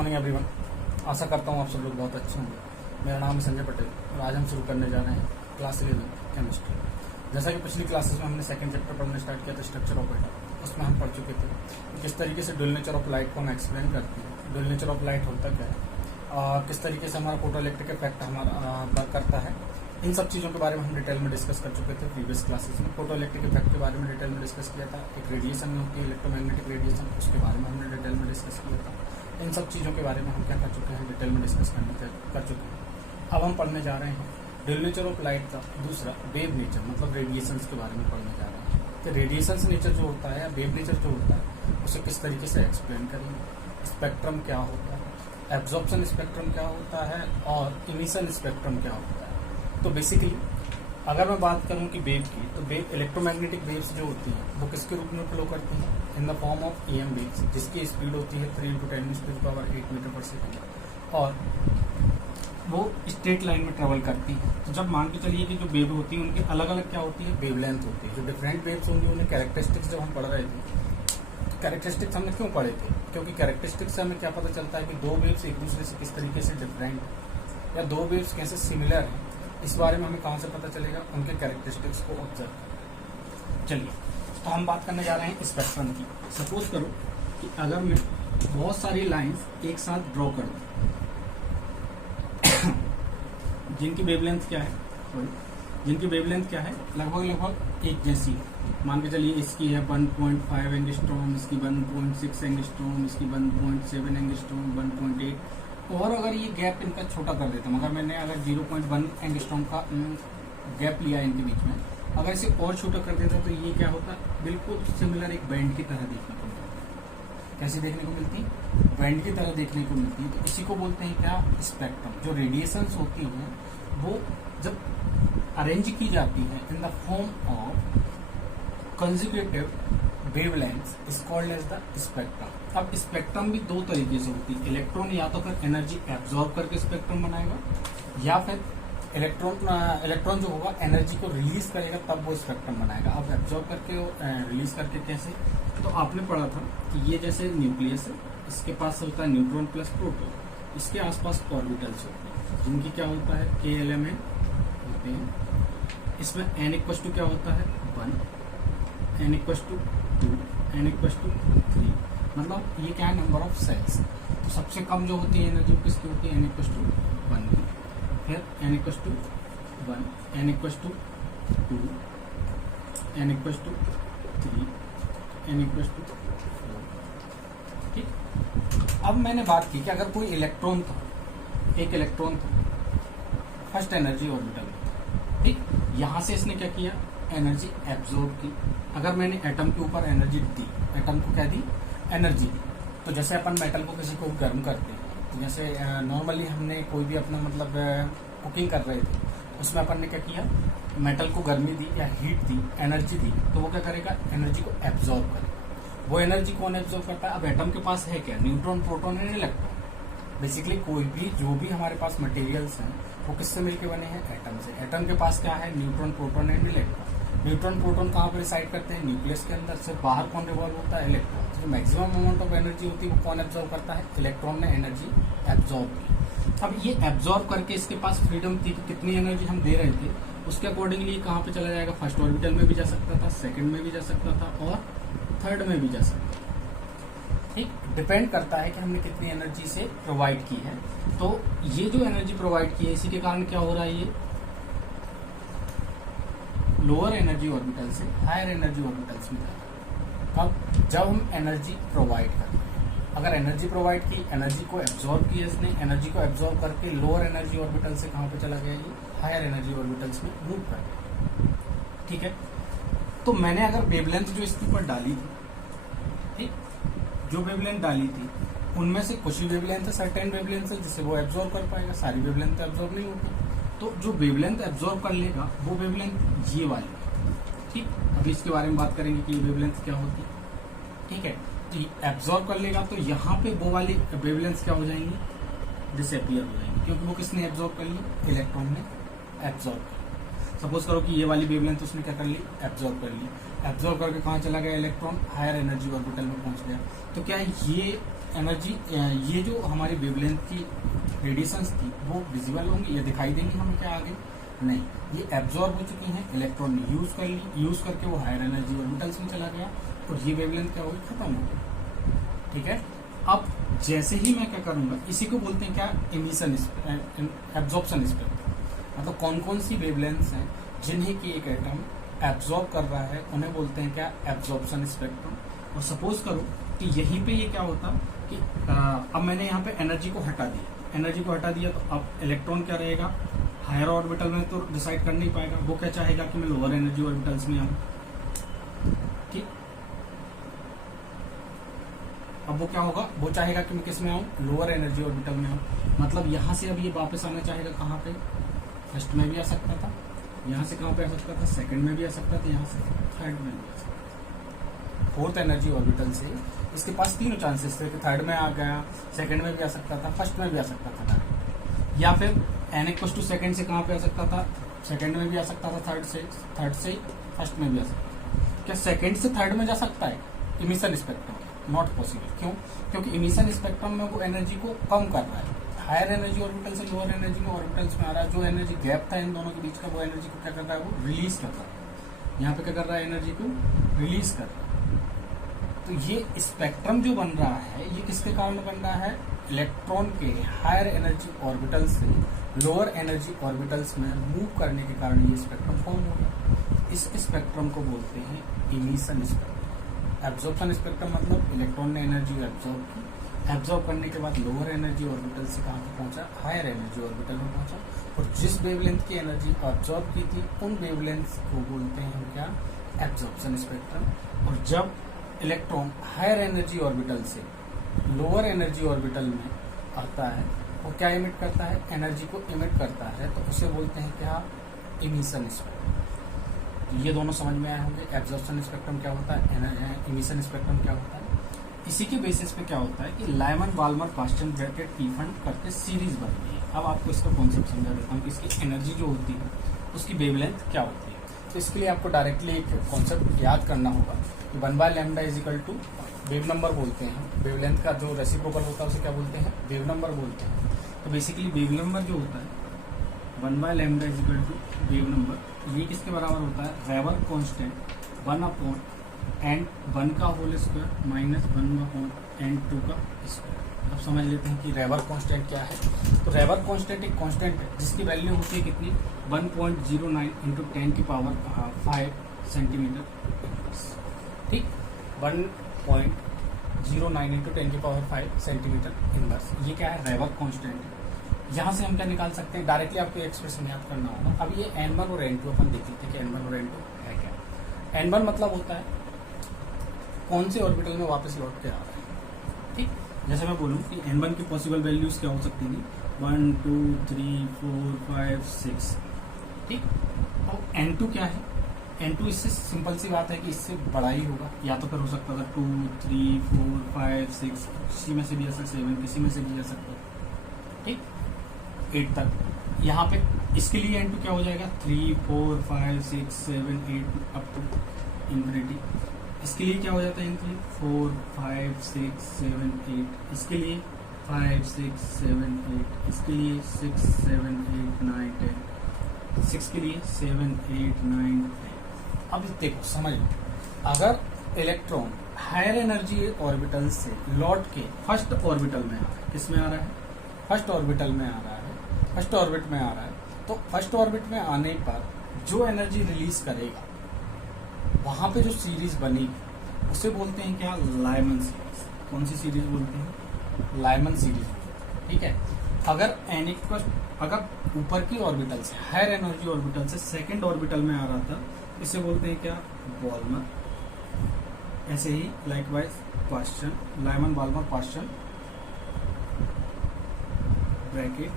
Morning everyone. आशा करता हूँ आप सब लोग बहुत अच्छे होंगे। मेरा नाम है संजय पटेल और आज हम शुरू करने जा रहे हैं क्लास 11 केमिस्ट्री। जैसा कि पिछली क्लासेस में हमने सेकंड चैप्टर पढ़ना स्टार्ट किया था, स्ट्रक्चर ऑफ एटम। उसमें हम पढ़ चुके थे कि किस तरीके से ड्यूल नेचर ऑफ लाइट को हम एक्सप्लेन करते हैं। ड्यूल नेचर ऑफ लाइट होता क्या है, किस तरीके से हमारा फोटो इलेक्ट्रिक इफेक्ट हमारा वर्क करता है, इन सब चीज़ों के बारे में हम डिटेल में डिस्कस कर चुके थे प्रीवियस क्लासेस में। फोटो इलेक्ट्रिक इफेक्ट के बारे में डिटेल में डिस्कस किया था। एक रेडिएशन में होती है इलेक्ट्रोमैग्नेटिक रेडिएशन, उसके बारे में हमने डिटेल में डिस्कस किया था। इन सब चीज़ों के बारे में हम क्या कर चुके हैं, डिटेल में डिस्कस कर चुके हैं। अब हम पढ़ने जा रहे हैं ड्यूल नेचर ऑफ लाइट का दूसरा वेव नेचर, मतलब रेडिएशंस के बारे में पढ़ने जा रहे हैं। तो रेडिएशंस नेचर जो होता है या वेव नेचर जो होता है उसे किस तरीके से एक्सप्लेन करेंगे। स्पेक्ट्रम क्या होता है, एब्जॉर्प्शन स्पेक्ट्रम क्या होता है और इमिशन स्पेक्ट्रम क्या होता है। तो बेसिकली अगर मैं बात करूं कि वेव की, तो वेव इलेक्ट्रोमैग्नेटिक वेव्स जो होती हैं वो किसके रूप में फ्लो करती हैं, इन the form of EM waves, जिसकी स्पीड होती है 3 × 10⁻⁸ मीटर पर सेकेंड और वो स्ट्रेट लाइन में ट्रेवल करती है। तो जब मान के चलिए कि जो वेव होती है उनकी अलग अलग क्या होती है, वेवलेंथ होती है। जो डिफरेंट वेव्स होंगी उन्हें कैरेक्टरिस्टिक्स जब हम पढ़ रहे थे, कैरेक्टरिस्टिक्स हमने क्यों पढ़े थे, क्योंकि कैरेक्टरिस्टिक्स से हमें क्या पता चलता है कि दो वेव्स एक दूसरे से किस तरीके से डिफरेंट है या दो वेव्स कैसे सिमिलर है। इस बारे में हमें कहाँ से पता चलेगा, उनके कैरेक्टरिस्टिक्स को ऑब्जर्व। चलिए तो हम बात करने जा रहे हैं स्पेक्ट्रम की। सपोज करो कि अगर मैं बहुत सारी लाइंस एक साथ ड्रॉ कर दूं जिनकी वेवलेंथ क्या है, जिनकी वेवलेंथ क्या है, लगभग एक जैसी है। मान के चलिए इसकी है 1.5 एंगस्ट्रॉम, इसकी 1.6 एंगस्ट्रॉम, इसकी 1.7 एंगस्ट्रॉम, 1.8। और अगर ये गैप इनका छोटा कर देता हूँ, अगर मैंने 0.1 एंगस्ट्रॉम का गैप लिया इनके बीच में, अगर इसे और छोटा कर देता तो ये क्या होता, बिल्कुल सिमिलर एक बैंड की तरह देखने को मिलती है। कैसे देखने को मिलती, बैंड की तरह देखने को मिलती है। तो इसी को बोलते हैं क्या, स्पेक्ट्रम। जो रेडिएशंस होती हैं वो जब अरेंज की जाती है in the form of consecutive wavelengths is called as the spectrum. अब स्पेक्ट्रम भी दो तरीके से होती है। इलेक्ट्रॉन या तो फिर एनर्जी एब्जॉर्ब करके स्पेक्ट्रम बनाएगा, या फिर इलेक्ट्रॉन जो होगा एनर्जी को रिलीज करेगा तब वो स्पेक्ट्रम बनाएगा। अब एब्जॉर्ब करके रिलीज करके कैसे, तो आपने पढ़ा था कि ये जैसे न्यूक्लियस है, इसके पास होता है न्यूट्रॉन प्लस प्रोटॉन, इसके आसपास ऑर्बिटल्स होते हैं जिनकी क्या होता है, k एलिमेंट होते हैं। इसमें n इक्वल क्या होता है 1, n इक्वल 2, n इक्वल 3, मतलब ये क्या है, नंबर ऑफ सेल्स। तो सबसे कम जो होती है एनर्जी किसकी होती है, n इक्वल 1 की, फिर n equal 1, n equal 2, n equal 3, n equal 4। ठीक। अब मैंने बात की कि अगर कोई इलेक्ट्रॉन था, एक इलेक्ट्रॉन था फर्स्ट एनर्जी ऑर्बिटल में, ठीक, यहां से इसने क्या किया, एनर्जी एब्जॉर्ब की। अगर मैंने एटम के ऊपर एनर्जी दी, एटम को क्या दी, एनर्जी दी, तो जैसे अपन मेटल को किसी को गर्म करते हैं, तो जैसे नॉर्मली हमने कोई भी अपना मतलब कुकिंग कर रहे थे, उसमें अपन ने क्या किया, मेटल को गर्मी दी या हीट दी, एनर्जी दी, तो वो क्या करेगा, एनर्जी को एब्जॉर्ब करेगा। वो एनर्जी कौन एब्जॉर्ब करता है, अब एटम के पास है क्या, neutron, proton and electron. Basically कोई भी जो भी हमारे पास मटेरियल्स हैं वो किससे मिलके बने हैं, एटम से। एटम के पास क्या है, neutron, proton and electron. Neutron proton कहाँ पर रिसाइड करते हैं, न्यूक्लियस के अंदर। से बाहर कौन रिवॉल्व होता है, इलेक्ट्रॉन। जो मैक्सिमम अमाउंट ऑफ एनर्जी होती है वो कौन एब्जॉर्ब करता है, इलेक्ट्रॉन ने एनर्जी एब्जॉर्ब की। अब ये एब्जॉर्ब करके इसके पास फ्रीडम थी कि कितनी एनर्जी हम दे रहे थे, उसके अकॉर्डिंगली कहाँ पे चला जाएगा, फर्स्ट ऑर्बिटल में भी जा सकता था, सेकंड में भी जा सकता था और थर्ड में भी जा सकता था। ठीक, डिपेंड करता है कि हमने कितनी एनर्जी से प्रोवाइड की है। तो ये जो एनर्जी प्रोवाइड की है इसी के कारण क्या हो रहा है, ये लोअर एनर्जी ऑर्बिटल से हायर एनर्जी ऑर्बिटल्स में जा रहा है। कब, जब हम एनर्जी प्रोवाइड करते हैं। अगर एनर्जी प्रोवाइड की, एनर्जी को एब्जॉर्ब किया इसने, एनर्जी को एब्जॉर्ब करके लोअर एनर्जी ऑर्बिटल से कहाँ पे चला गया, ये हायर एनर्जी ऑर्बिटल्स में मूव कर गया। ठीक है, तो मैंने अगर वेवलेंथ जो इसके ऊपर डाली थी, ठीक, जो वेवलेंथ डाली थी उनमें से कुछ ही वेवलेंथ है, सर्टेन वेवलेंथ है जिसे वो एब्जॉर्ब कर पाएगा, सारी वेवलेंथ एब्जॉर्ब नहीं होगी। तो जो वेवलेंथ एब्जॉर्ब कर लेगा वो वेवलेंथ ये वाली, ठीक। अभी इसके बारे में बात करेंगे कि ये वेवलेंथ क्या होती है। ठीक है, तो एब्जॉर्ब कर लेगा तो यहाँ पे वो वाली वेवलेंथ क्या हो जाएंगी, डिसअपियर हो जाएंगी, क्योंकि वो किसने एब्जॉर्ब कर ली, इलेक्ट्रॉन ने एब्जॉर्ब कर ली। सपोज करो कि ये वाली वेवलेंथ उसने क्या कर ली, एब्जॉर्ब कर ली। एब्जॉर्ब करके कहाँ चला गया, इलेक्ट्रॉन हायर एनर्जी ऑर्बिटल में पहुंच गया। तो क्या ये एनर्जी, ये जो हमारी वेवलेंथ की रेडिएशंस थी वो विजिबल होंगी या दिखाई देंगी हमें क्या आगे? नहीं, ये एब्जॉर्ब हो चुकी हैं, इलेक्ट्रॉन ने यूज कर ली, यूज करके वो हायर एनर्जी ऑर्बिटल्स में चला गया और ये वेवलेंथ क्या होगी? खत्म हो गई। ठीक है, अब जैसे ही मैं क्या करूंगा, इसी को बोलते हैं क्या? Emission, absorption spectrum. मतलब कौन कौन सी वेवलेंथ्स हैं जिन्हें कि एक एटम एब्जॉर्ब कर रहा है उन्हें बोलते हैं क्या? Absorption spectrum. और सपोज करो कि यहीं पे ये क्या होता कि अब मैंने यहाँ पे एनर्जी को हटा दिया, एनर्जी को हटा दिया तो अब इलेक्ट्रॉन क्या रहेगा? हायर ऑर्बिटल में तो डिसाइड कर नहीं पाएगा, वो क्या चाहेगा कि मैं लोअर एनर्जी ऑर्बिटल्स में आऊँ। ठीक, अब वो क्या होगा? वो चाहेगा कि मैं किस में आऊँ? लोअर एनर्जी ऑर्बिटल में आऊँ। मतलब यहाँ से अब ये वापस आना चाहेगा कहाँ पे? फर्स्ट में भी आ सकता था, यहाँ से कहाँ पे आ सकता था? सेकंड में भी आ सकता था, यहाँ से थर्ड में भी आ सकता था। फोर्थ एनर्जी ऑर्बिटल से इसके पास तीनों चांसेस थे कि थर्ड में आ गया, सेकंड में भी आ सकता था, फर्स्ट में भी आ सकता था डायरेक्ट। या फिर n=2 सेकंड से कहाँ पे आ सकता था? सेकंड में भी आ सकता था, थर्ड से फर्स्ट में भी आ सकता था। क्या सेकंड से थर्ड में जा सकता है? Emission spectrum not possible. क्यों? क्योंकि इमिशन स्पेक्ट्रम में वो एनर्जी को कम कर रहा है, हायर एनर्जी ऑर्बिटल से लोअर एनर्जी में ऑर्बिटल्स में आ रहा है। जो एनर्जी गैप था इन दोनों के बीच का, वो एनर्जी को क्या कर रहा है? वो रिलीज कर रहा है। यहाँ पे क्या कर रहा है? एनर्जी को रिलीज कर रहा है। तो ये स्पेक्ट्रम जो बन रहा है ये किसके कारण बन रहा है? इलेक्ट्रॉन के हायर एनर्जी ऑर्बिटल से लोअर एनर्जी ऑर्बिटल्स में मूव करने के कारण ये स्पेक्ट्रम फॉर्म हो गया। इस स्पेक्ट्रम को बोलते हैं इमिशन स्पेक्ट्रम। एब्जॉर्प्शन स्पेक्ट्रम मतलब इलेक्ट्रॉन ने एनर्जी एब्जॉर्ब की, एब्जॉर्ब करने के बाद लोअर एनर्जी ऑर्बिटल से कहाँ पे पहुंचा? हायर एनर्जी ऑर्बिटल में पहुंचा। और जिस वेवलेंथ की एनर्जी एब्जॉर्ब की थी उन वेवलेंथ को बोलते हैं हम क्या? Absorption spectrum. और जब इलेक्ट्रॉन हायर एनर्जी ऑर्बिटल से लोअर एनर्जी ऑर्बिटल में आता है वो क्या इमिट करता है? एनर्जी को इमिट करता है, तो उसे बोलते हैं क्या? Emission spectrum. ये दोनों समझ में आए होंगे। एब्जॉर्प्शन स्पेक्ट्रम क्या होता है, इमिशन स्पेक्ट्रम क्या होता है। इसी के बेसिस पे क्या होता है कि लाइमन बाल्मर पास्टन ब्रैकेट टीफन करके सीरीज बनती है। अब आपको इसका कॉन्सेप्ट समझा देता हूँ कि इसकी एनर्जी जो होती है उसकी वेवलेंथ क्या होती है। तो इसके लिए आपको डायरेक्टली एक कॉन्सेप्ट याद करना होगा कि 1/λ = वेव नंबर बोलते हैं। वेवलेंथ का जो रेसिप्रोकल होता है उसे क्या बोलते हैं? वेव नंबर बोलते हैं। तो बेसिकली वेव नंबर जो होता है 1/λ = वेव नंबर, ये किसके बराबर होता है? रेवर कांस्टेंट 1/n1 का होल स्क्वायर माइनस 1/n2 का स्क्वायर। अब समझ लेते हैं कि रेवर कांस्टेंट क्या है। तो रेवर कांस्टेंट एक कांस्टेंट है जिसकी वैल्यू होती है कितनी? 1.09 × 10⁵ सेंटीमीटर। ठीक, 1.09 × 10⁵ सेंटीमीटर इनवर्स। ये क्या है? रेवर कांस्टेंट है। यहाँ से हम क्या निकाल सकते हैं? डायरेक्टली आपको एक्सप्रेशन याद करना होगा। अब ये n1 और n2 अपन देख लेते हैं कि n1 और n2 है क्या। n1 मतलब होता है कौन से ऑर्बिटल में वापस लौट के आ रहा है। ठीक, जैसे मैं बोलूँ कि n1 की पॉसिबल वैल्यूज क्या हो सकती थी? 1 2 3 4 5 6। ठीक, और n2 क्या है? n2 इससे सिंपल सी बात है कि इससे बड़ा ही होगा। या तो फिर हो सकता था 2 3 4 5 6, किसी में से भी आ सकता, 7 किसी में से भी आ सकता। ठीक, 8 तक। यहाँ पे इसके लिए n2 क्या हो जाएगा? 3 4 5 6 7 8 अप टू इंफिनिटी। इसके लिए क्या हो जाता है? n3 4 5 6 7 8। इसके लिए 5 6 7 8। इसके लिए 6 7 8 9 10। 6 के लिए 7 8 9 10। अब देखो समझ लो, अगर इलेक्ट्रॉन हायर एनर्जी ऑर्बिटल से लौट के फर्स्ट ऑर्बिटल में आ रहा है, किस में आ रहा है? फर्स्ट ऑर्बिटल में आ रहा है, फर्स्ट ऑर्बिट में आ रहा है। तो फर्स्ट ऑर्बिट में आने पर जो एनर्जी रिलीज करेगा वहां पे जो सीरीज बनेगी उसे बोलते हैं क्या? Lyman series. कौन सी सीरीज बोलते हैं? Lyman series. ठीक है, अगर अगर ऊपर की ऑर्बिटल से हायर एनर्जी ऑर्बिटल से सेकंड ऑर्बिटल में आ रहा था इसे बोलते हैं क्या? बाल्मर। ऐसे ही likewise Paschen Lyman Balmer Paschen Brackett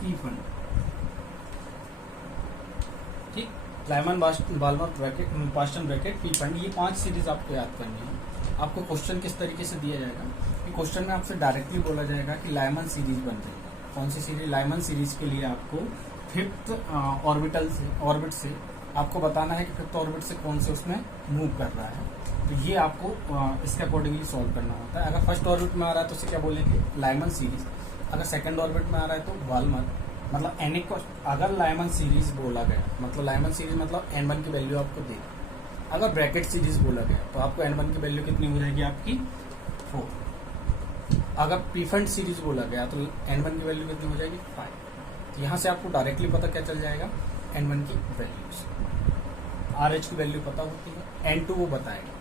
टीफन। ठीक, Lyman Balmer Brackett Paschen Brackett टीफन। ये 5 सीरीज आपको याद करनी है। आपको क्वेश्चन किस तरीके से दिया जाएगा कि क्वेश्चन में आपसे डायरेक्टली बोला जाएगा कि लाइमन सीरीज बन रही है। कौन सी सीरीज? लाइमन सीरीज के लिए आपको फिफ्थ ऑर्बिट से आपको बताना है कि फिफ्थ ऑर्बिट से कौन से उसमें मूव कर रहा है। तो ये आपको इसके अकॉर्डिंगली सॉल्व करना होता है। अगर फर्स्ट ऑर्बिट में आ रहा है तो उसे क्या बोलेंगे, लाइमन सीरीज। अगर सेकंड ऑर्बिट में आ रहा है तो वालमर, मतलब एन अगर लाइमन सीरीज बोला गया, मतलब लाइमन सीरीज मतलब n1 की वैल्यू आपको देगा। अगर ब्रैकेट सीरीज बोला गया तो आपको n1 की वैल्यू कितनी हो जाएगी आपकी 4। अगर प्रीफंड सीरीज बोला गया तो n1 की वैल्यू कितनी हो जाएगी 5। तो यहाँ से आपको डायरेक्टली पता क्या चल जाएगा, n1 की वैल्यूज, RH की वैल्यू पता होती है, n2 वो बताएगा।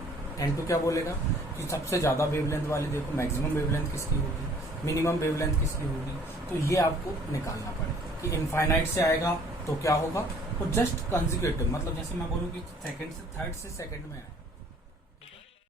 n2 क्या बोलेगा कि सबसे ज्यादा वेवलेंथ वाली देखो, मैक्सिमम वेवलेंथ किसकी होगी, मिनिमम वेवलेंथ किसकी होगी। तो ये आपको निकालना पड़ेगा कि इनफाइनाइट से आएगा तो क्या होगा, तो जस्ट कंसेक्यूटिव, मतलब जैसे मैं बोलूँ कि सेकंड से थर्ड से सेकंड में आए